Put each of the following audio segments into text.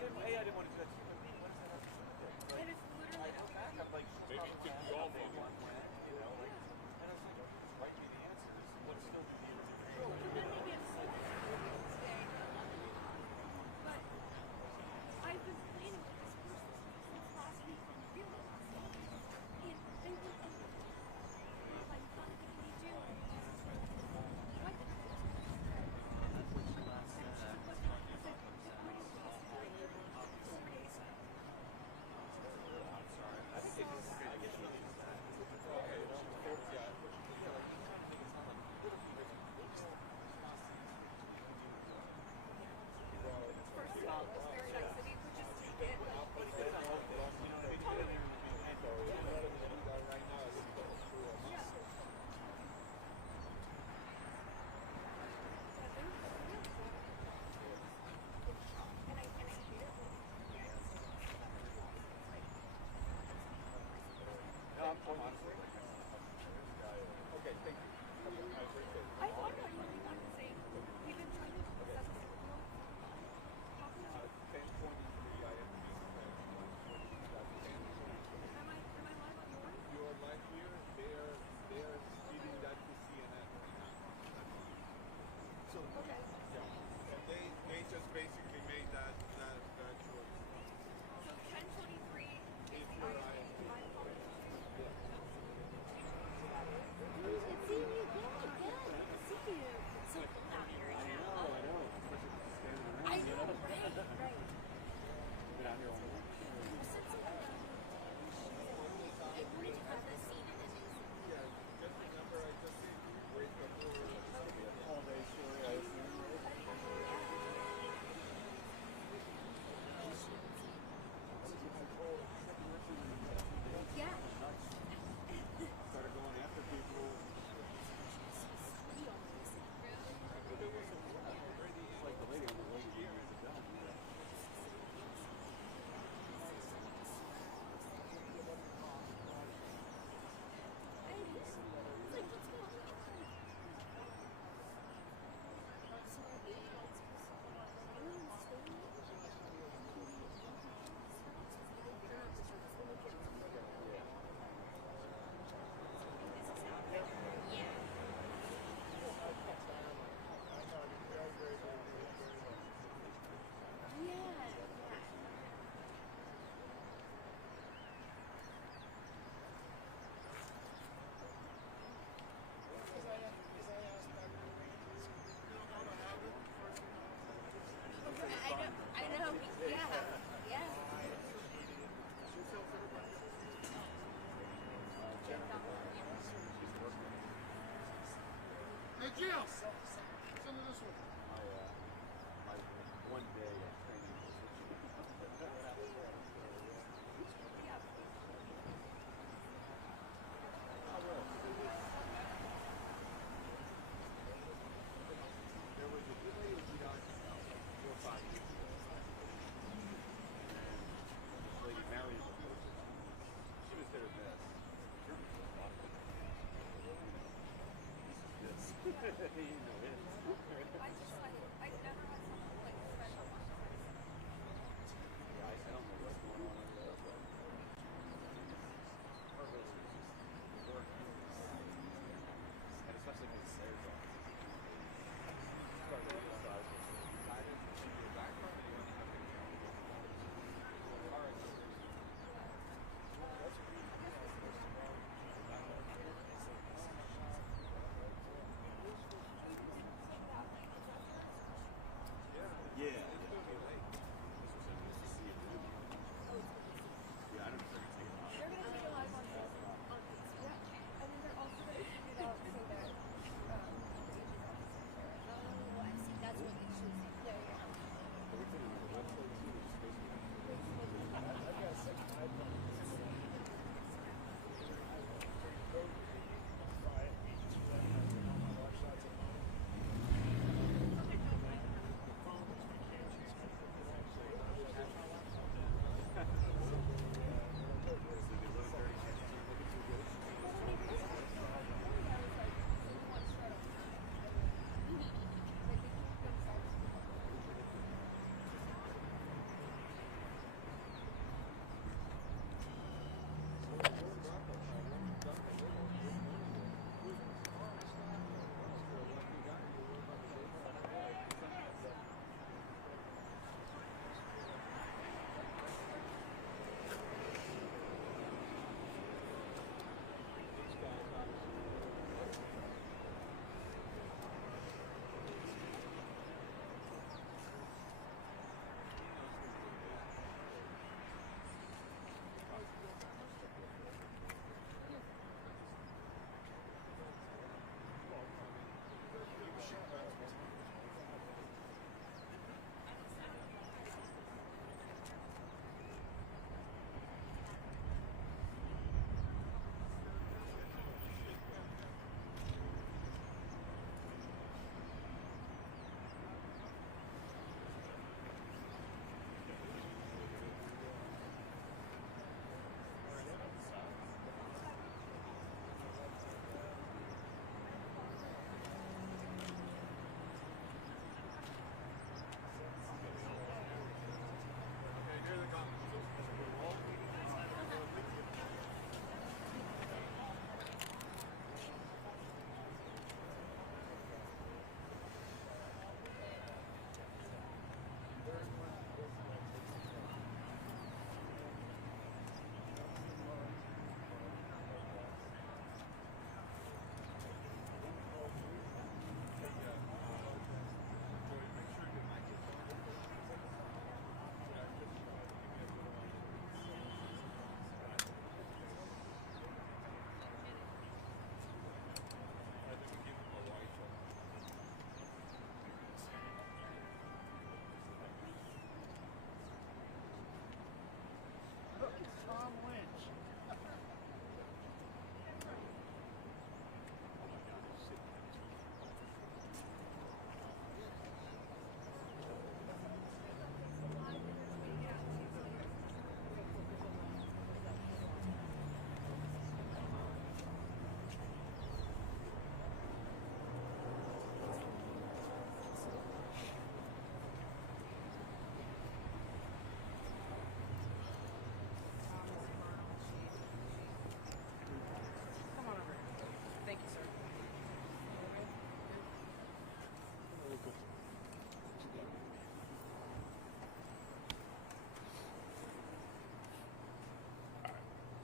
didn't want to do that stupid thing. What is that? And it's literally I'm like, maybe take the all from one went, you know, like, and I was like, just write me the answers, but still do the interview. maybe it's so today. But I've been planning with this person since last week when we realized. And they were like, what can we do? What? First of all, it was very nice that he would just take it. Okay, thank you. I appreciate it. I thought I would be on the same. We've been trying to set this up. 10:23, I am Am I live on yours? you are live here. They're feeding that to CNN right now. So Okay. yeah, and they just basically made that choice. So 10:23 is the If you're IMB. yeah.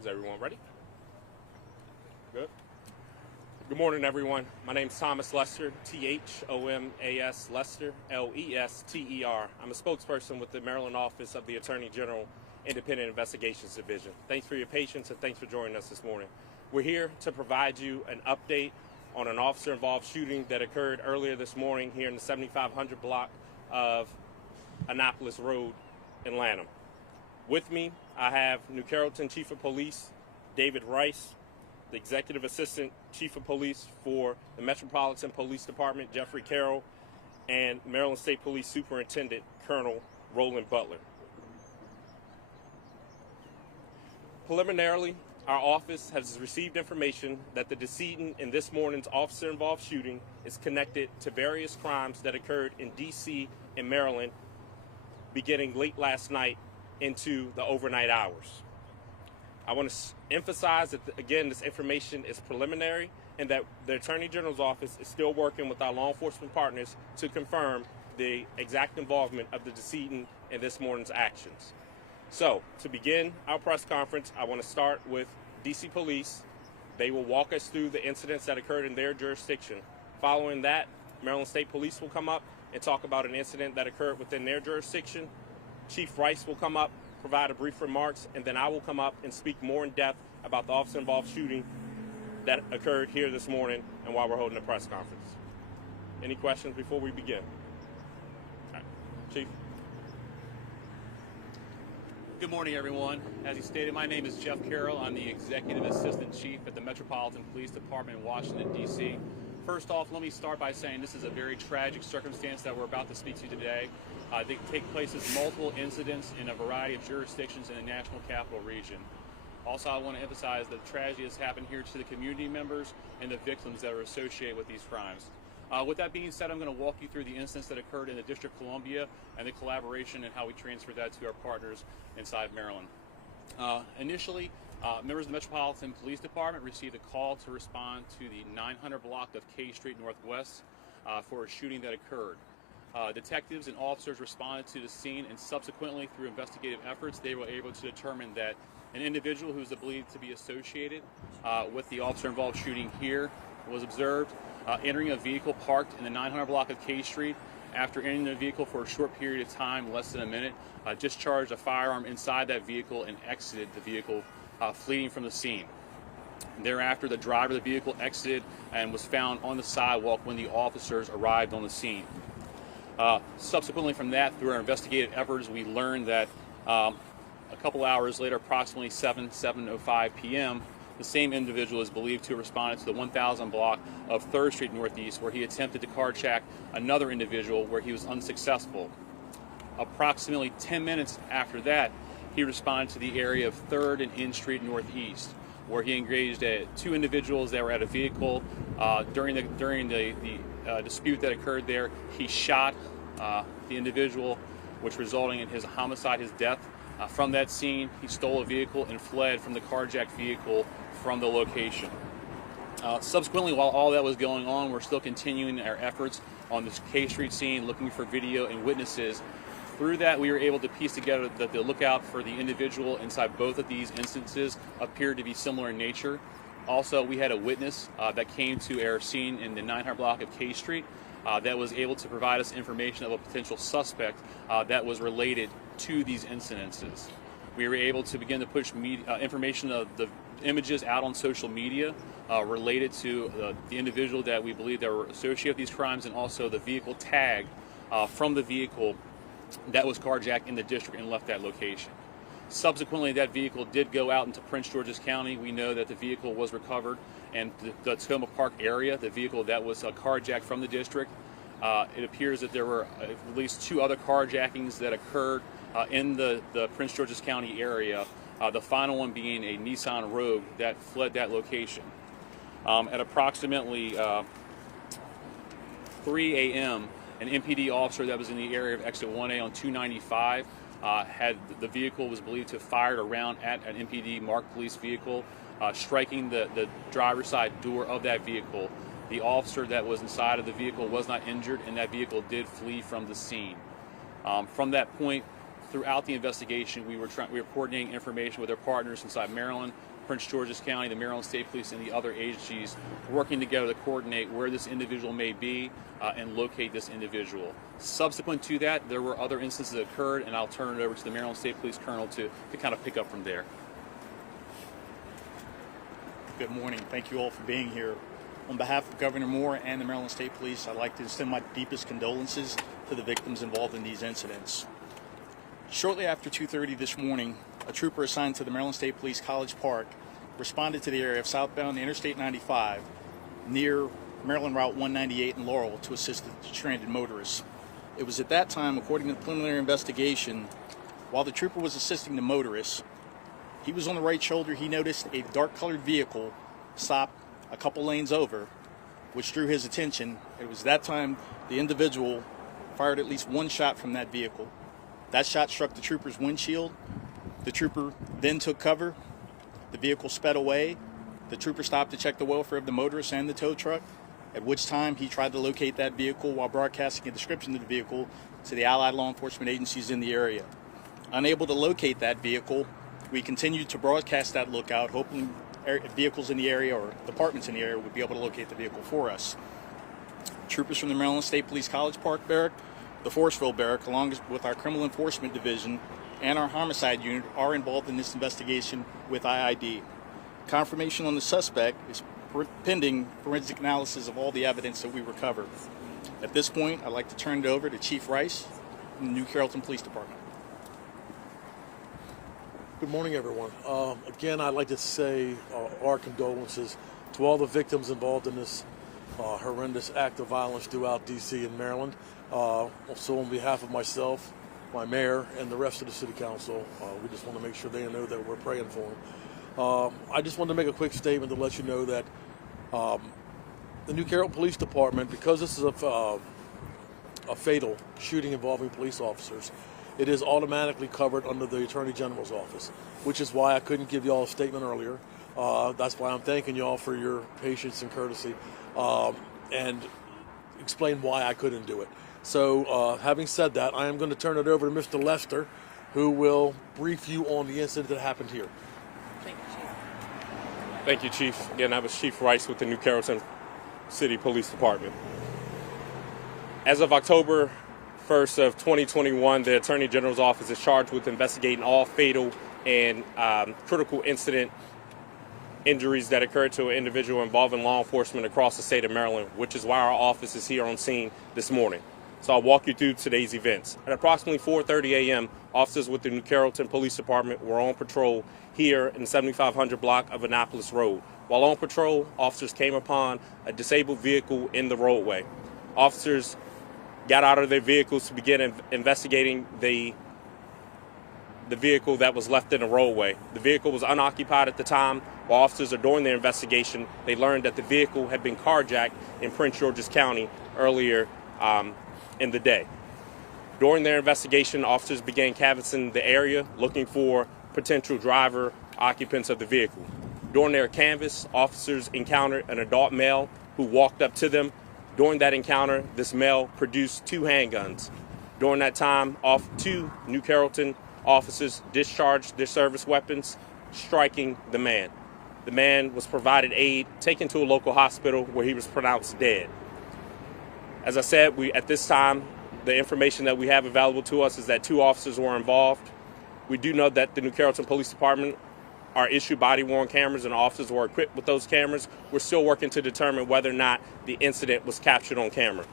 everyone ready? Good. Good morning, everyone. My name is Thomas Lester, Thomas Lester, Lester. I'm a spokesperson with the Maryland Office of the Attorney General Independent Investigations Division. Thanks for your patience and thanks for joining us this morning. We're here to provide you an update on an officer-involved shooting that occurred earlier this morning here in the 7500 block of Annapolis Road in Lanham. With me, I have New Carrollton Chief of Police David Rice, the Executive Assistant Chief of Police for the Metropolitan Police Department, Jeffrey Carroll, and Maryland State Police Superintendent, Colonel Roland Butler. Preliminarily, our office has received information that the decedent in this morning's officer-involved shooting is connected to various crimes that occurred in D.C. and Maryland beginning late last night into the overnight hours. I want to emphasize that, again, this information is preliminary and that the Attorney General's office is still working with our law enforcement partners to confirm the exact involvement of the decedent in this morning's actions. So, to begin our press conference, I want to start with D.C. Police. They will walk us through the incidents that occurred in their jurisdiction. Following that, Maryland State Police will come up and talk about an incident that occurred within their jurisdiction. Chief Rice will come up, provide a brief remarks, and then I will come up and speak more in depth about the officer-involved shooting that occurred here this morning and while we're holding a press conference. Any questions before we begin? All right. Chief. Good morning, everyone. As he stated, my name is Jeff Carroll. I'm the Executive Assistant Chief at the Metropolitan Police Department in Washington, D.C. First off, let me start by saying this is a very tragic circumstance that we're about to speak to today. They take place as multiple incidents in a variety of jurisdictions in the National Capital Region. Also, I want to emphasize that tragedy has happened here to the community members and the victims that are associated with these crimes. With that being said, I'm going to walk you through the incidents that occurred in the District of Columbia and the collaboration and how we transfer that to our partners inside Maryland. Initially, members of the Metropolitan Police Department received a call to respond to the 900 block of K Street Northwest for a shooting that occurred. Detectives and officers responded to the scene, and subsequently, through investigative efforts, they were able to determine that an individual who was believed to be associated with the officer-involved shooting here was observed entering a vehicle parked in the 900 block of K Street. After entering the vehicle for a short period of time, less than a minute, discharged a firearm inside that vehicle and exited the vehicle, fleeing from the scene. Thereafter, the driver of the vehicle exited and was found on the sidewalk when the officers arrived on the scene. Subsequently from that, through our investigative efforts, we learned that a couple hours later, approximately 7:05 p.m., the same individual is believed to have responded to the 1000 block of 3rd Street Northeast, where he attempted to carjack another individual where he was unsuccessful. Approximately 10 minutes after that, he responded to the area of 3rd and N Street Northeast, where he engaged two individuals that were at a vehicle. During the dispute that occurred there, he shot the individual, which resulting in his homicide, his death. From that scene, he stole a vehicle and fled from the carjacked vehicle from the location. Subsequently, while all that was going on, we're still continuing our efforts on this K Street scene, looking for video and witnesses. Through that, we were able to piece together that the lookout for the individual inside both of these instances appeared to be similar in nature. Also, we had a witness that came to our scene in the 900 block of K Street that was able to provide us information of a potential suspect that was related to these incidences. We were able to begin to push information of the images out on social media related to the individual that we believe that were associated with these crimes, and also the vehicle tag from the vehicle that was carjacked in the district and left that location. Subsequently, that vehicle did go out into Prince George's County. We know that the vehicle was recovered in the Tacoma Park area, the vehicle that was carjacked from the district. It appears that there were at least 2 other carjackings that occurred in the Prince George's County area, the final one being a Nissan Rogue that fled that location. At approximately 3 a.m., an MPD officer that was in the area of exit 1A on 295 the vehicle was believed to have fired a round at an MPD marked police vehicle, striking the driver's side door of that vehicle. The officer that was inside of the vehicle was not injured, and that vehicle did flee from the scene. From that point, throughout the investigation, we were coordinating information with our partners inside Maryland, Prince George's County, the Maryland State Police, and the other agencies working together to coordinate where this individual may be and locate this individual. Subsequent to that, there were other instances that occurred, and I'll turn it over to the Maryland State Police Colonel to kind of pick up from there. Good morning. Thank you all for being here. On behalf of Governor Moore and the Maryland State Police, I'd like to extend my deepest condolences to the victims involved in these incidents. Shortly after 2:30 this morning, a trooper assigned to the Maryland State Police College Park responded to the area of southbound Interstate 95 near Maryland Route 198 in Laurel to assist the stranded motorists. It was at that time, according to the preliminary investigation, while the trooper was assisting the motorists, he was on the right shoulder. He noticed a dark-colored vehicle stop a couple lanes over, which drew his attention. It was that time the individual fired at least one shot from that vehicle. That shot struck the trooper's windshield. The trooper then took cover. The vehicle sped away. The trooper stopped to check the welfare of the motorist and the tow truck, at which time he tried to locate that vehicle while broadcasting a description of the vehicle to the allied law enforcement agencies in the area. Unable to locate that vehicle, we continued to broadcast that lookout, hoping vehicles in the area or departments in the area would be able to locate the vehicle for us. Troopers from the Maryland State Police College Park Barrack, the Forestville Barrack, along with our Criminal Enforcement Division and our Homicide Unit, are involved in this investigation with IID. Confirmation on the suspect is pending forensic analysis of all the evidence that we recovered. At this point, I'd like to turn it over to Chief Rice from the New Carrollton Police Department. Good morning, everyone. Again, I'd like to say our condolences to all the victims involved in this horrendous act of violence throughout D.C. and Maryland. Also, on behalf of myself, my mayor, and the rest of the city council, we just want to make sure they know that we're praying for them. I just wanted to make a quick statement to let you know that the New Carrollton Police Department, because this is a fatal shooting involving police officers, it is automatically covered under the Attorney General's office, which is why I couldn't give y'all a statement earlier. That's why I'm thanking y'all for your patience and courtesy, and explain why I couldn't do it. So having said that, I am going to turn it over to Mr. Lester, who will brief you on the incident that happened here. Thank you, Chief. Again, that was Chief Rice with the New Carrollton City Police Department. As of October 1st of 2021, the Attorney General's office is charged with investigating all fatal and critical incident injuries that occurred to an individual involving law enforcement across the state of Maryland, which is why our office is here on scene this morning. So I'll walk you through today's events. At approximately 4:30 a.m., officers with the New Carrollton Police Department were on patrol here in the 7500 block of Annapolis Road. While on patrol, officers came upon a disabled vehicle in the roadway. Officers got out of their vehicles to begin investigating the vehicle that was left in the roadway. The vehicle was unoccupied at the time. While officers are doing their investigation, they learned that the vehicle had been carjacked in Prince George's County earlier in the day. During their investigation, officers began canvassing the area, looking for potential driver occupants of the vehicle. During their canvass, officers encountered an adult male who walked up to them. During that encounter, this male produced 2 handguns. During that time, 2 New Carrollton officers discharged their service weapons, striking the man. The man was provided aid, taken to a local hospital where he was pronounced dead. As I said, at this time, the information that we have available to us is that 2 officers were involved. We do know that the New Carrollton Police Department are issued body-worn cameras and officers were equipped with those cameras. We're still working to determine whether or not the incident was captured on camera.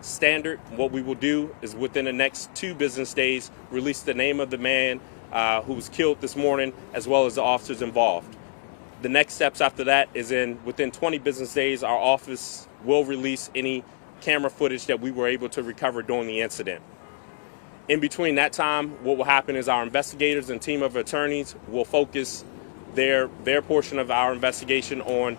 Standard, what we will do is within the next 2 business days, release the name of the man who was killed this morning, as well as the officers involved. The next steps after that is within 20 business days, our office will release any camera footage that we were able to recover during the incident. In between that time, what will happen is our investigators and team of attorneys will focus their portion of our investigation on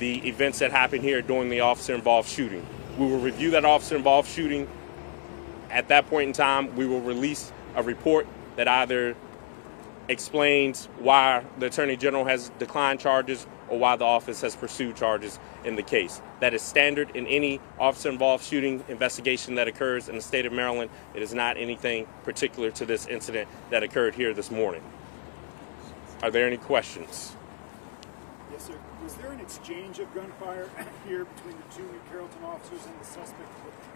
the events that happened here during the officer-involved shooting. We will review that officer-involved shooting. At that point in time, we will release a report that either explains why the Attorney General has declined charges or why the office has pursued charges in the case. That is standard in any officer-involved shooting investigation that occurs in the state of Maryland. It is not anything particular to this incident that occurred here this morning. Are there any questions? Yes, sir. Was there an exchange of gunfire here between the two New Carrollton officers and the suspect?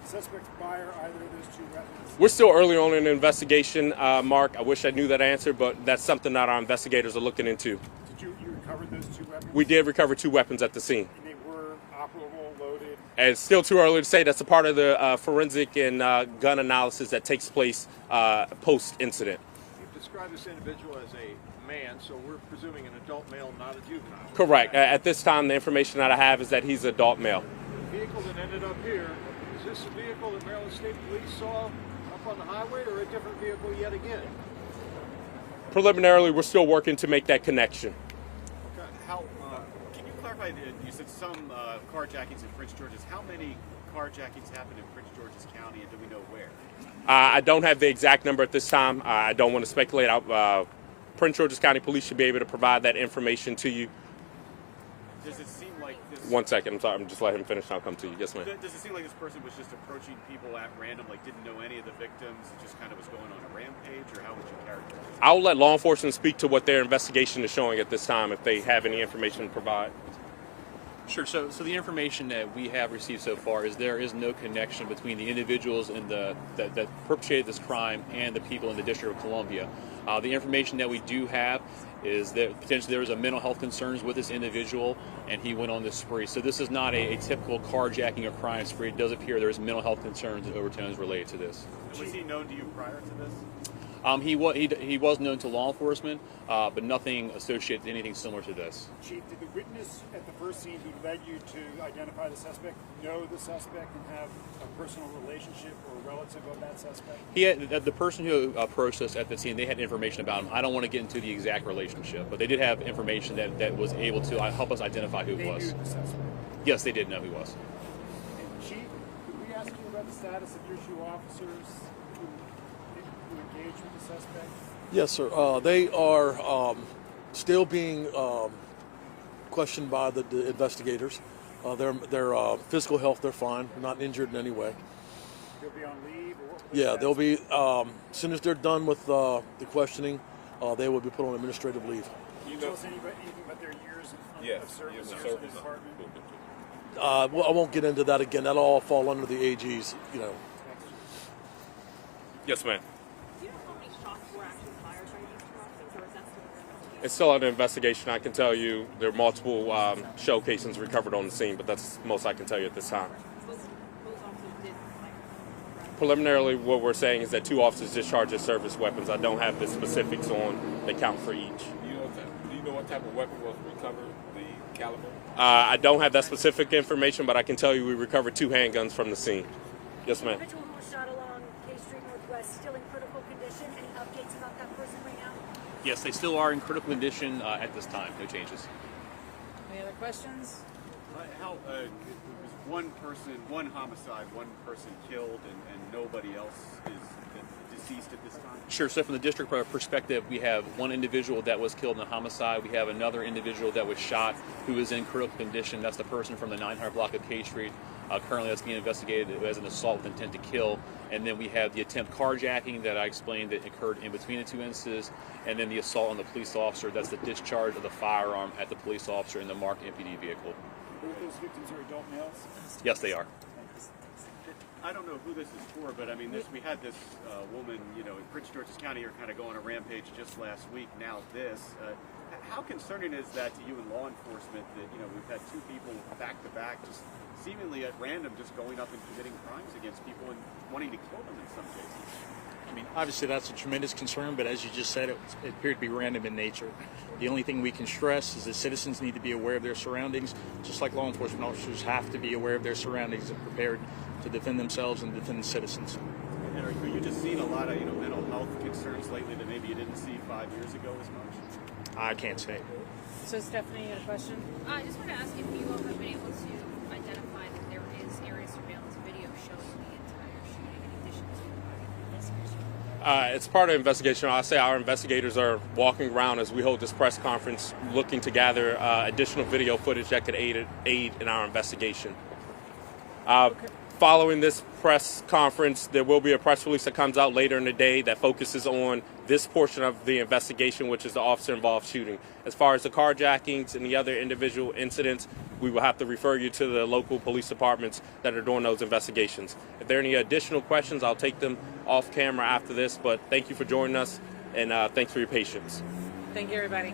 The suspect fire either of those two weapons? We're still early on in the investigation, Mark. I wish I knew that answer, but that's something that our investigators are looking into. Did you recover those two weapons? We did recover 2 weapons at the scene. And they were operable, loaded? And it's still too early to say. That's a part of the forensic and gun analysis that takes place post-incident. You've described this individual as a man, so we're presuming an adult male, not a juvenile. Correct. At this time, the information that I have is that he's an adult male. The vehicle that ended up here, is this a vehicle that Maryland State Police saw up on the highway, or a different vehicle yet again? Preliminarily, we're still working to make that connection. Okay. How can you clarify? You said some carjackings in Prince George's. How many carjackings happened in Prince George's County, and do we know where? I don't have the exact number at this time. I don't want to speculate. Prince George's County Police should be able to provide that information to you. Does it seem like this? 1 second. I'm sorry. I'm just letting him finish. I'll come to you. Yes, ma'am. Does it seem like this person was just approaching people at random, like didn't know any of the victims, and just kind of was going on a rampage, or how would you characterize it? I'll let law enforcement speak to what their investigation is showing at this time, if they have any information to provide. Sure. So the information that we have received so far is there is no connection between the individuals in that perpetrated this crime and the people in the District of Columbia. The information that we do have is that potentially there was a mental health concerns with this individual, and he went on this spree. So this is not a typical carjacking or crime spree. It does appear there is mental health concerns and overtones related to this. Was he known to you prior to this? He was known to law enforcement, but nothing associated to anything similar to this. Chief, did the witness at the first scene who led you to identify the suspect know the suspect and have a personal relationship or relative of that suspect? He had, the person who approached us at the scene, they had information about him. I don't want to get into the exact relationship, but they did have information that was able to help us identify who They he was. knew the suspect. Yes, they did know who he was. And Chief, could we ask you about the status of your two officers who engaged with the suspect? Yes, sir. They are still being questioned by the investigators. Their physical health, they're fine, not injured in any way. They'll be on leave? Or what Yeah, they'll be, as soon as they're done with the questioning, they will be put on administrative leave. Can you tell us anything about their years of service years of in the service. department? Well, I won't get into that again. That'll all fall under the AG's, Yes, ma'am. Do you know how many shots were actually fired by these two officers, or is that still under investigation? It's still under investigation. I can tell you there are multiple shell casings recovered on the scene, but that's the most I can tell you at this time. Those officers did fire. Preliminarily, what we're saying is that 2 officers discharged their service weapons. I don't have the specifics on the count for each. Do you know what type of weapon was recovered, the caliber? I don't have that specific information, but I can tell you we recovered 2 handguns from the scene. Yes, ma'am. The individual who was shot along K Street Northwest still in critical condition. Any updates about that person right now? Yes, they still are in critical condition at this time. No changes. Any other questions? How it was one homicide, one person killed, and nobody else is deceased at this time? Sure. So from the district perspective, we have one individual that was killed in a homicide. We have another individual that was shot who is in critical condition. That's the person from the 900 block of K Street. Currently, that's being investigated as an assault with intent to kill. And then we have the attempt carjacking that I explained that occurred in between the 2 instances. And then the assault on the police officer. That's the discharge of the firearm at the police officer in the marked MPD vehicle. Both those victims are adult males? Yes, they are. I don't know who this is for, but I mean, we had this woman, in Prince George's County, are kind of going on a rampage just last week. Now this. How concerning is that to you in law enforcement that, we've had 2 people back to back, just seemingly at random, just going up and committing crimes against people and wanting to kill them in some cases? I mean, obviously that's a tremendous concern, but as you just said, it appeared to be random in nature. The only thing we can stress is that citizens need to be aware of their surroundings, just like law enforcement officers have to be aware of their surroundings and prepared to defend themselves and defend the citizens. And are you just seeing a lot of, mental health concerns lately that maybe you didn't see 5 years ago as much? I can't say. So Stephanie, you had a question? I just want to ask if you all have been able to identify that there is area surveillance video showing the entire shooting in addition to investigation. It's part of the investigation. I say our investigators are walking around as we hold this press conference, looking to gather additional video footage that could aid in our investigation. following this press conference, there will be a press release that comes out later in the day that focuses on this portion of the investigation, which is the officer-involved shooting. As far as the carjackings and the other individual incidents, we will have to refer you to the local police departments that are doing those investigations. If there are any additional questions, I'll take them off camera after this, but thank you for joining us, and thanks for your patience. Thank you, everybody.